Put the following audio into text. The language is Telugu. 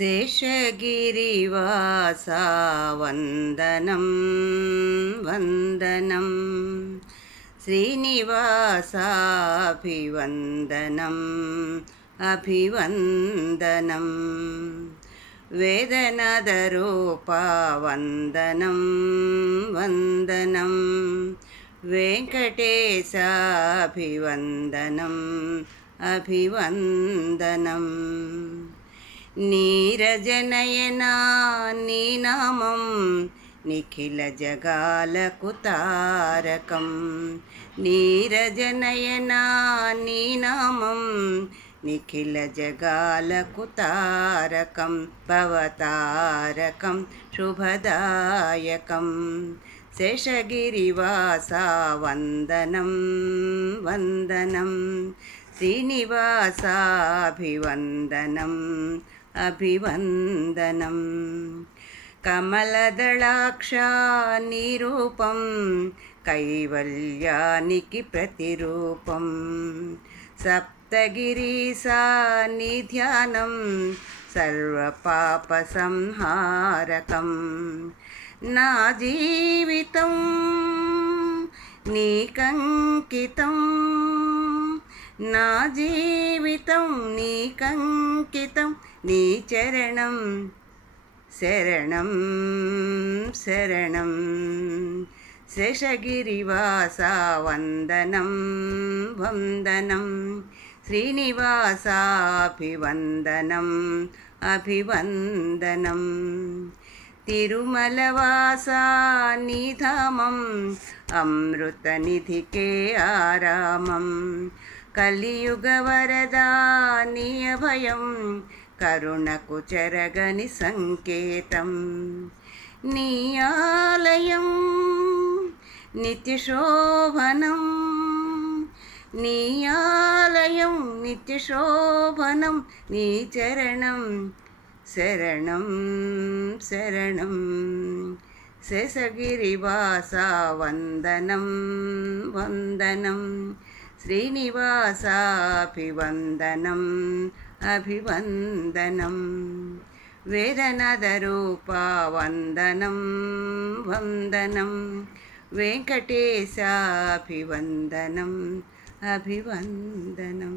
శేషగిరివాసా వందనం వందనం శ్రీనివాసాభివందనం అభివందనం వేదనదరూపా వందనం వందనం వెంకటేశాభివందనం అభివందనం నీరజనయనా నీ నామం నిఖిల జగాలకు తారకం నీరజనయనా నీ నామం నిఖిల జగాలకు తారకం భవతారకం శుభదాయకం శేషగిరివాసా వందనం వందనం శ్రీనివాసాభివందనం అభివందనం కమలదళాక్షా నీ రూపం కైవల్యానికి ప్రతిరూపం సప్తగిరీసా నీ ధ్యానం సర్వపాప సంహారకం నా జీవితం నీకంకితం నా జీవితం నీకంకితం నీ చరణం శరణం శరణం శేషగిరివాసా వందనం వందనం శ్రీనివాసాభివందనం అభివందనం తిరుమలవాసా నీ ధామం అమృతనిధికే ఆరామం కలియుగ వరదా నీ అభయం కరుణకు చెరగని సంకేతం నీ ఆలయం నిత్యశోభనం నీ ఆలయం నిత్యశోభనం నీ చరణం శరణం శరణం శేషగిరివాసా వందనం వందనం శ్రీనివాసాభివందనం అభివందనం వేదనదరూపా వందనం వందనం వెంకటేశాభివందనం అభివందనం.